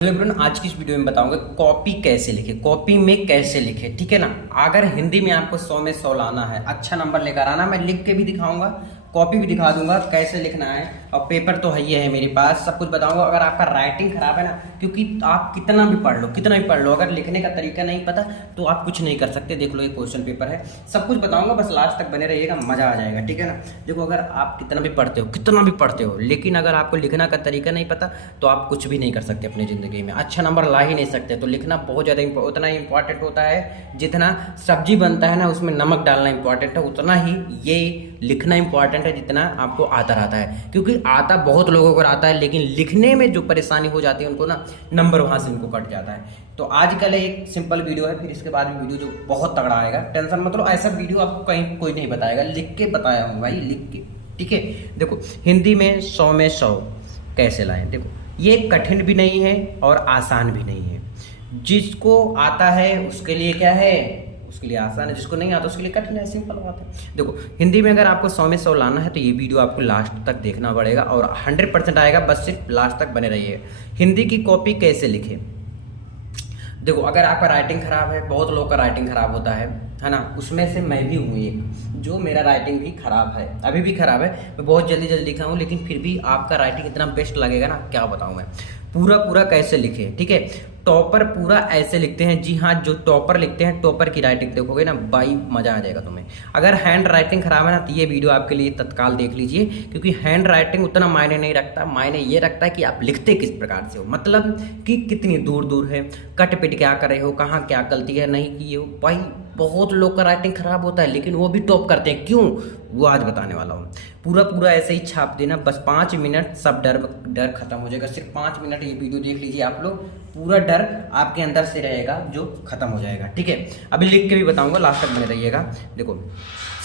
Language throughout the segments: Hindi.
हेलो एवरीवन, आज की इस वीडियो में बताऊंगा कॉपी कैसे लिखे, कॉपी में कैसे लिखे। ठीक है ना। अगर हिंदी में आपको 100 में 100 लाना है, अच्छा नंबर लेकर आना, मैं लिख के भी दिखाऊंगा, कॉपी भी दिखा दूंगा कैसे लिखना है, और पेपर तो है ही है मेरे पास, सब कुछ बताऊंगा। अगर आपका राइटिंग खराब है ना, क्योंकि आप कितना भी पढ़ लो, अगर लिखने का तरीका नहीं पता तो आप कुछ नहीं कर सकते। देख लो, ये क्वेश्चन पेपर है, सब कुछ बताऊंगा, बस लास्ट तक बने रहिएगा, मजा आ जाएगा। ठीक है ना। देखो, अगर आप कितना भी पढ़ते हो, लेकिन अगर आपको लिखना का तरीका नहीं पता तो आप कुछ भी नहीं कर सकते अपनी ज़िंदगी में, अच्छा नंबर ला ही नहीं सकते। तो लिखना बहुत ज़्यादा उतना ही इंपॉर्टेंट होता है जितना सब्जी बनता है ना, उसमें नमक डालना इंपॉर्टेंट है, उतना ही ये लिखना इंपॉर्टेंट है जितना आपको आता रहता है। क्योंकि आता बहुत लोगों को आता है, लेकिन लिखने में जो परेशानी हो जाती है उनको ना, नंबर वहाँ से उनको कट जाता है। तो आज कल एक सिंपल वीडियो है, फिर इसके बाद में वीडियो जो बहुत तगड़ा आएगा, टेंशन मत लो। ऐसा वीडियो आपको कहीं कोई नहीं बताएगा, लिख के बताया हूँ भाई, लिख के। ठीक है। देखो, हिंदी में 100 में 100 कैसे लाएं। देखो, ये कठिन भी नहीं है और आसान भी नहीं है। जिसको आता है उसके लिए क्या है, उसके लिए आसान है, जिसको नहीं आता उसके लिए कठिन है, सिंपल बात है। देखो, हिंदी में अगर आपको 100 में 100 लाना है तो ये वीडियो आपको लास्ट तक देखना पड़ेगा, और 100% आएगा, बस सिर्फ लास्ट तक बने रहिए। हिंदी की कॉपी कैसे लिखे। देखो, अगर आपका राइटिंग खराब है, बहुत लोगों का राइटिंग खराब होता है ना, उसमें से मैं भी हूँ एक, जो मेरा राइटिंग भी खराब है, अभी भी खराब है, मैं बहुत जल्दी जल्दी लिखा हूँ, लेकिन फिर भी आपका राइटिंग इतना बेस्ट लगेगा ना, क्या बताऊँ मैं। पूरा कैसे लिखे। ठीक है। टॉपर पूरा ऐसे लिखते हैं, जी हाँ, जो टॉपर लिखते हैं, टॉपर की राइटिंग देखोगे ना भाई, मजा आ जाएगा तुम्हें। अगर हैंड राइटिंग खराब है ना, तो ये वीडियो आपके लिए तत्काल देख लीजिए, क्योंकि हैंड राइटिंग उतना मायने नहीं रखता, मायने ये रखता है कि आप लिखते किस प्रकार से हो, मतलब कि कितनी दूर दूर है, कट पिट क्या कर रहे हो, कहाँ क्या गलती है नहीं की हो। भाई बहुत लोग का राइटिंग खराब होता है, लेकिन वो भी टॉप करते हैं, क्यों, वो आज बताने वाला हूँ। पूरा ऐसे ही छाप देना, बस 5 मिनट, सब डर खत्म हो जाएगा। सिर्फ 5 मिनट ये वीडियो देख लीजिए आप लोग, पूरा डर आपके अंदर से रहेगा जो खत्म हो जाएगा। ठीक है। अभी लिख के भी बताऊंगा, लास्ट तक बने रहिएगा। देखो,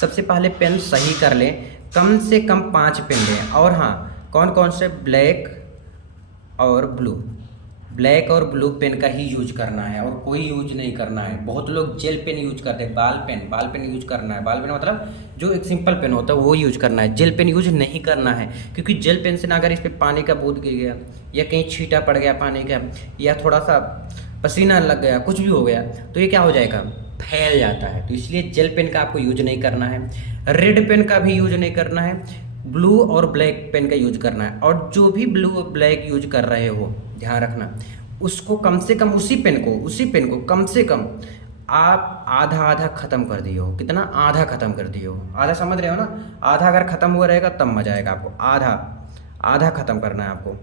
सबसे पहले पेन सही कर लें, कम से कम 5 पेन लें, और हाँ, कौन कौन से, ब्लैक और ब्लू पेन का ही यूज करना है, और कोई यूज नहीं करना है। बहुत लोग जेल पेन यूज करते हैं, बाल पेन यूज करना है। बाल पेन मतलब जो एक सिंपल पेन होता है वो यूज करना है, जेल पेन यूज नहीं करना है। क्योंकि जेल पेन से ना, अगर इस पर पानी का बूंद गिर गया, या कहीं छींटा पड़ गया पानी का, या थोड़ा सा पसीना लग गया, कुछ भी हो गया, तो ये क्या हो जाएगा, फैल जाता है। तो इसलिए जेल पेन का आपको यूज नहीं करना है, रेड पेन का भी यूज नहीं करना है, ब्लू और ब्लैक पेन का यूज करना है। और जो भी ब्लू और ब्लैक यूज कर रहे हो, ध्यान रखना, उसको कम से कम, उसी पेन को कम से कम आप आधा खत्म कर दिए हो। कितना, आधा खत्म कर दिए हो, आधा समझ रहे हो ना। आधा अगर खत्म हुआ रहेगा तब मजा आएगा आपको। आधा खत्म करना है आपको,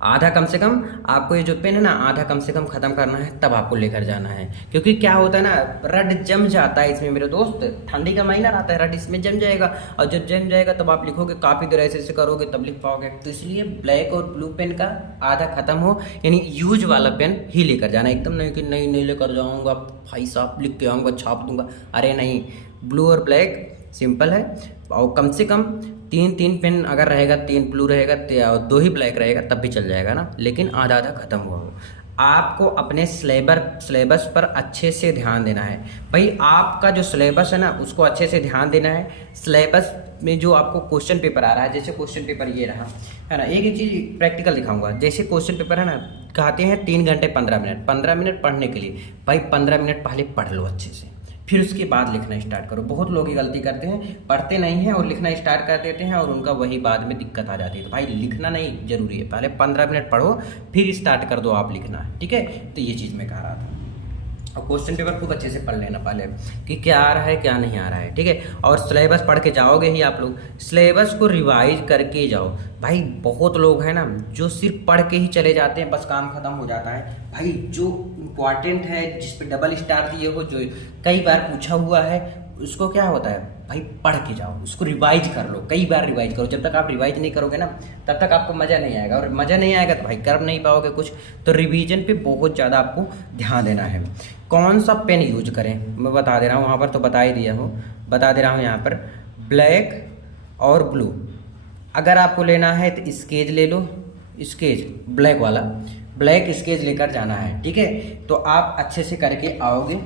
आधा कम से कम आपको, ये जो पेन है ना, आधा कम से कम खत्म करना है, तब आपको लेकर जाना है। क्योंकि क्या होता है ना, रड जम जाता है इसमें मेरे दोस्त, ठंडी का महीना आता है, रड इसमें जम जाएगा, और जब जम जाएगा तब आप लिखोगे, काफ़ी देर ऐसे करोगे तब लिख पाओगे। तो इसलिए ब्लैक और ब्लू पेन का आधा खत्म हो, यानी यूज वाला पेन ही लेकर जाना। एकदम नहीं कि नहीं लेकर जाऊँगा भाई साहब, लिख के आऊँगा, छाप दूंगा, अरे नहीं। ब्लू और ब्लैक सिंपल है, और कम से कम 3 पेन अगर रहेगा, 3 ब्लू रहेगा और 2 ही ब्लैक रहेगा, तब भी चल जाएगा ना, लेकिन आधा खत्म हुआ हो। आपको अपने सिलेबस पर अच्छे से ध्यान देना है भाई। आपका जो सिलेबस है ना, उसको अच्छे से ध्यान देना है। सिलेबस में जो आपको क्वेश्चन पेपर आ रहा है, जैसे क्वेश्चन पेपर ये रहा है ना, एक चीज़ प्रैक्टिकल दिखाऊंगा। जैसे क्वेश्चन पेपर है ना, कहते हैं 3 घंटे 15 मिनट पढ़ने के लिए, भाई 15 मिनट पहले पढ़ लो अच्छे से, फिर उसके बाद लिखना स्टार्ट करो। बहुत लोग ये गलती करते हैं, पढ़ते नहीं हैं और लिखना स्टार्ट कर देते हैं, और उनका वही बाद में दिक्कत आ जाती है। तो भाई लिखना नहीं जरूरी है, पहले 15 मिनट पढ़ो, फिर स्टार्ट कर दो आप लिखना। ठीक है। तो ये चीज़ मैं कह रहा था। और क्वेश्चन पेपर खूब अच्छे से पढ़ लेना पहले, कि क्या आ रहा है क्या नहीं आ रहा है। ठीक है। और सिलेबस पढ़ के जाओगे ही आप लोग, सिलेबस को रिवाइज करके जाओ भाई। बहुत लोग हैं ना जो सिर्फ पढ़ के ही चले जाते हैं, बस काम खत्म हो जाता है। भाई जो इम्पॉर्टेंट है, जिस पे डबल स्टार दिए हो, जो कई बार पूछा हुआ है, उसको क्या होता है भाई, पढ़ के जाओ, उसको रिवाइज कर लो, कई बार रिवाइज करो। जब तक आप रिवाइज नहीं करोगे ना, तब तक आपको मज़ा नहीं आएगा, और मज़ा नहीं आएगा तो भाई कर नहीं पाओगे कुछ। तो रिवीजन पे बहुत ज़्यादा आपको ध्यान देना है। कौन सा पेन यूज करें, मैं बता दे रहा हूँ, वहाँ पर तो बता ही दिया हूँ, बता दे रहा हूँ यहाँ पर, ब्लैक और ब्लू। अगर आपको लेना है तो स्केच ले लो, स्केच ब्लैक वाला, ब्लैक स्केच लेकर जाना है। ठीक है। तो आप अच्छे से करके आओगे,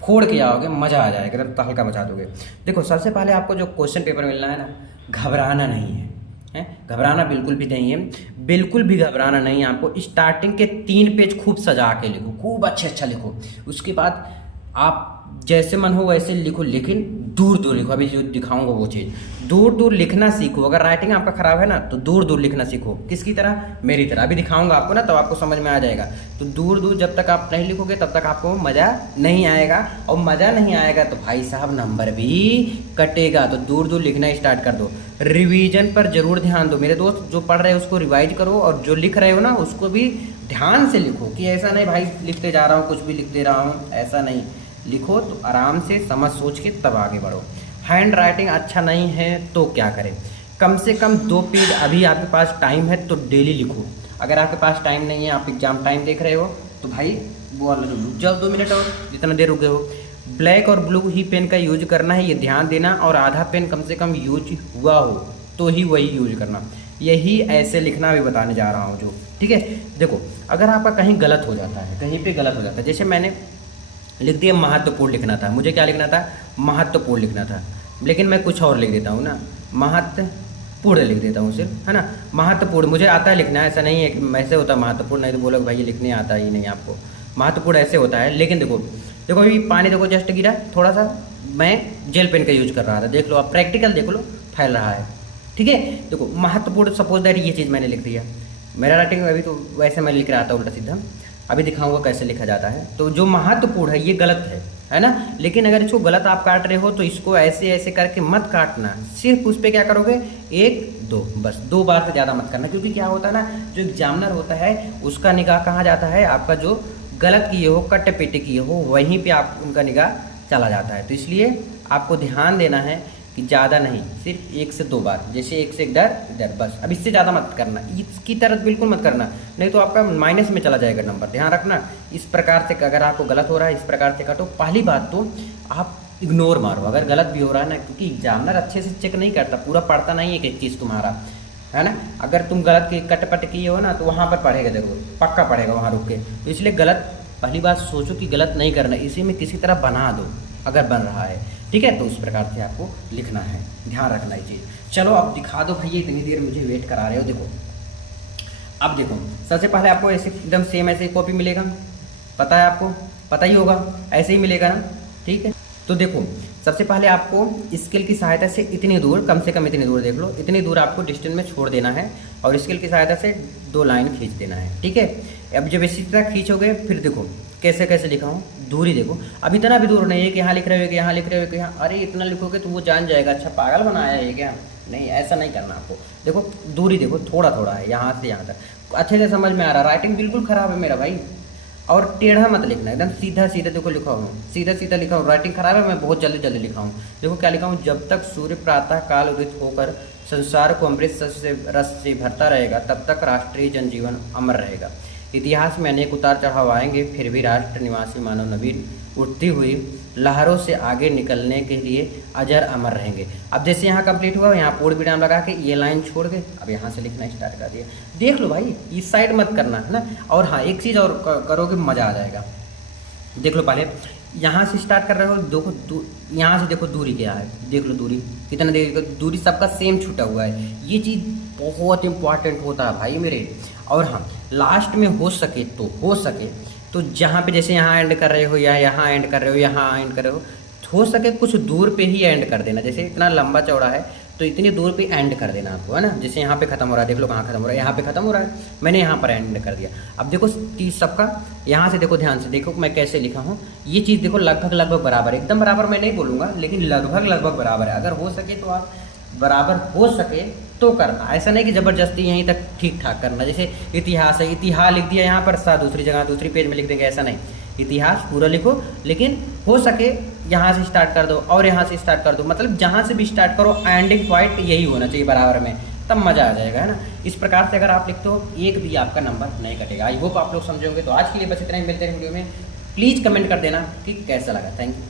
फोड़ के आओगे, मज़ा आ जाएगा, तब हल्का मचा दोगे। देखो, सबसे पहले आपको जो क्वेश्चन पेपर मिलना है ना, घबराना नहीं है, है। घबराना बिल्कुल भी नहीं है, बिल्कुल भी घबराना नहीं है आपको। स्टार्टिंग के 3 पेज खूब सजा के लिखो, खूब अच्छा लिखो। उसके बाद आप जैसे मन हो वैसे लिखो, लेकिन दूर दूर लिखो। अभी जो दिखाऊंगा वो चीज़ दूर दूर लिखना सीखो। अगर राइटिंग आपका खराब है ना तो दूर दूर लिखना सीखो। किसकी तरह? मेरी तरह। अभी दिखाऊंगा आपको ना, तो आपको समझ में आ जाएगा। तो दूर दूर जब तक आप नहीं लिखोगे तब तक आपको मज़ा नहीं आएगा, और मज़ा नहीं आएगा तो भाई साहब नंबर भी कटेगा। तो दूर दूर लिखना स्टार्ट कर दो। रिवीजन पर जरूर ध्यान दो मेरे दोस्त। जो पढ़ रहे हैं उसको रिवाइज करो, और जो लिख रहे हो ना उसको भी ध्यान से लिखो। कि ऐसा नहीं भाई लिखते जा रहा हूँ कुछ भी लिख दे रहा हूँ, ऐसा नहीं। लिखो तो आराम से समझ सोच के तब आगे बढ़ो। हैंड राइटिंग अच्छा नहीं है तो क्या करें? कम से कम 2 पेज अभी आपके पास टाइम है तो डेली लिखो। अगर आपके पास टाइम नहीं है, आप एग्जाम टाइम देख रहे हो, तो भाई वो रुक जाओ 2 मिनट और, जितना देर रुके हो। ब्लैक और ब्लू ही पेन का यूज करना है, ये ध्यान देना। और आधा पेन कम से कम यूज हुआ हो तो ही वही यूज करना। यही ऐसे लिखना भी बताने जा रहा हूँ जो, ठीक है। देखो अगर आपका कहीं गलत हो जाता है, कहीं पे गलत हो जाता है, जैसे मैंने लिख दिया महत्वपूर्ण लिखना था, मुझे क्या लिखना था? महत्वपूर्ण लिखना था, लेकिन मैं कुछ और लिख देता हूँ ना, महत्वपूर्ण लिख देता हूँ सिर्फ, है ना। महत्वपूर्ण मुझे आता है लिखना, ऐसा नहीं है कि ऐसे होता है महत्वपूर्ण, नहीं तो बोलोगे भाई ये लिखने आता ही नहीं आपको। महत्वपूर्ण ऐसे होता है। लेकिन देखो देखो अभी पानी देखो जस्ट गिरा थोड़ा सा, मैं जेल पेन का यूज कर रहा था, देख लो आप प्रैक्टिकल देख लो, फैल रहा है, ठीक है। देखो महत्वपूर्ण, सपोज दैट ये चीज़ मैंने लिख दिया। मेरा राइटिंग अभी तो वैसे मैं लिख रहा था उल्टा सीधा, अभी दिखाऊंगा कैसे लिखा जाता है। तो जो महत्वपूर्ण है ये गलत है ना। लेकिन अगर इसको गलत आप काट रहे हो तो इसको ऐसे ऐसे करके मत काटना, सिर्फ उस पर क्या करोगे 1 2 बस 2 बार से ज़्यादा मत करना। क्योंकि क्या होता है ना, जो एग्जामिनर होता है उसका निगाह कहाँ जाता है? आपका जो गलत किए हो, कट्टे पेटे किए हो, वहीं पे आप उनका निगाह चला जाता है। तो इसलिए आपको ध्यान देना है कि ज़्यादा नहीं, सिर्फ 1 से 2 बार, जैसे 1 से इधर इधर, बस। अब इससे ज़्यादा मत करना, इसकी तरफ बिल्कुल मत करना, नहीं तो आपका माइनस में चला जाएगा नंबर। ध्यान रखना। इस प्रकार से अगर आपको गलत हो रहा है इस प्रकार से काटो। पहली बात तो आप इग्नोर मारो अगर गलत भी हो रहा है ना, क्योंकि एग्जामिनर अच्छे से चेक नहीं करता, पूरा पढ़ता नहीं है एक चीज़ तुम्हारा, है ना। अगर तुम गलत के कटपट किए हो ना तो वहाँ पर पढ़ेगा, देखो पक्का पढ़ेगा वहाँ रुक के। तो इसलिए गलत, पहली बात सोचो कि गलत नहीं करना, इसी में किसी तरह बना दो अगर बन रहा है, ठीक है। तो उस प्रकार से आपको लिखना है, ध्यान रखना ये चीज़। चलो अब दिखा दो भैया, इतनी देर मुझे वेट करा रहे हो। देखो अब देखो, सबसे पहले आपको ऐसे एकदम सेम ऐसे कॉपी मिलेगा, पता है आपको, पता ही होगा, ऐसे ही मिलेगा ना, ठीक है। तो देखो सबसे पहले आपको स्केल की सहायता से इतनी दूर, कम से कम इतनी दूर देख लो, इतनी दूर आपको डिस्टेंस में छोड़ देना है, और स्केल की सहायता से 2 लाइन खींच देना है, ठीक है। अब जब इसी तरह खींचोगे फिर देखो कैसे कैसे लिखा हूँ, दूरी देखो। अब इतना भी दूर नहीं है कि यहाँ लिख रहे हो कि यहाँ लिख रहे हो कि यहाँ, अरे इतना लिखोगे तो वो जान जाएगा अच्छा पागल बनाया है क्या, नहीं ऐसा नहीं करना आपको। देखो दूरी देखो, थोड़ा थोड़ा है, यहाँ से यहाँ तक अच्छे से समझ में आ रहा। राइटिंग बिल्कुल ख़राब है मेरा भाई, और टेढ़ा मत लिखना, एकदम सीधा सीधा देखो लिखा हूँ, सीधा सीधा लिखा हूँ। राइटिंग खराब है, मैं बहुत जल्दी जल्दी लिखा हूँ। देखो क्या लिखा हूँ, जब तक सूर्य प्रातः काल उदित होकर संसार को अमृत रस से भरता रहेगा तब तक राष्ट्रीय जनजीवन अमर रहेगा। इतिहास में अनेक उतार चढ़ाव आएंगे, फिर भी राष्ट्र निवासी मानव नवीन उठती हुई लहरों से आगे निकलने के लिए अजर अमर रहेंगे। अब जैसे यहाँ कंप्लीट हुआ, यहाँ पूर्ण विराम लगा के ये लाइन छोड़ के अब यहाँ से लिखना स्टार्ट कर दिया। देख लो भाई, इस साइड मत करना, है ना। और हाँ एक चीज़ और करोगे मज़ा आ जाएगा। देख लो पहले यहाँ से स्टार्ट कर रहे हो, देखो यहाँ से देखो दूरी क्या है, देख लो दूरी कितना, देख दूरी सबका सेम छूटा हुआ है। ये चीज़ बहुत इंपॉर्टेंट होता है भाई मेरे। और हाँ लास्ट में हो सके तो जहाँ पे जैसे यहाँ एंड कर रहे हो या यहाँ एंड कर रहे हो, यहाँ एंड कर रहे हो सके कुछ दूर पे ही एंड कर देना। जैसे इतना लंबा चौड़ा है तो इतनी दूर पे एंड कर देना आपको, है ना। जैसे यहाँ पे खत्म हो रहा है, देख लो कहाँ खत्म हो रहा है, यहाँ पे खत्म हो रहा है, मैंने यहाँ पर एंड कर दिया। अब देखो चीज़ सबका यहाँ से देखो, ध्यान से देखो मैं कैसे लिखा हूँ। ये चीज़ देखो लगभग बराबर, एकदम बराबर मैं नहीं बोलूँगा, लेकिन लगभग बराबर है। अगर हो सके तो आप बराबर हो सके तो करना, ऐसा नहीं कि ज़बरदस्ती यहीं तक ठीक ठाक करना। जैसे इतिहास है, इतिहास लिख दिया यहाँ पर, सा दूसरी जगह दूसरी पेज में लिख देंगे, ऐसा नहीं। इतिहास पूरा लिखो, लेकिन हो सके यहाँ से स्टार्ट कर दो और यहाँ से स्टार्ट कर दो, मतलब जहाँ से भी स्टार्ट करो एंडिंग पॉइंट यही होना चाहिए बराबर में, तब मज़ा आ जाएगा, है ना। इस प्रकार से अगर आप लिखते हो एक भी आपका नंबर नहीं कटेगा। आई होप आप लोग समझोगे। तो आज के लिए बस इतना ही, मिलते हैं वीडियो में। प्लीज़ कमेंट कर देना कि कैसा लगा। Thank you.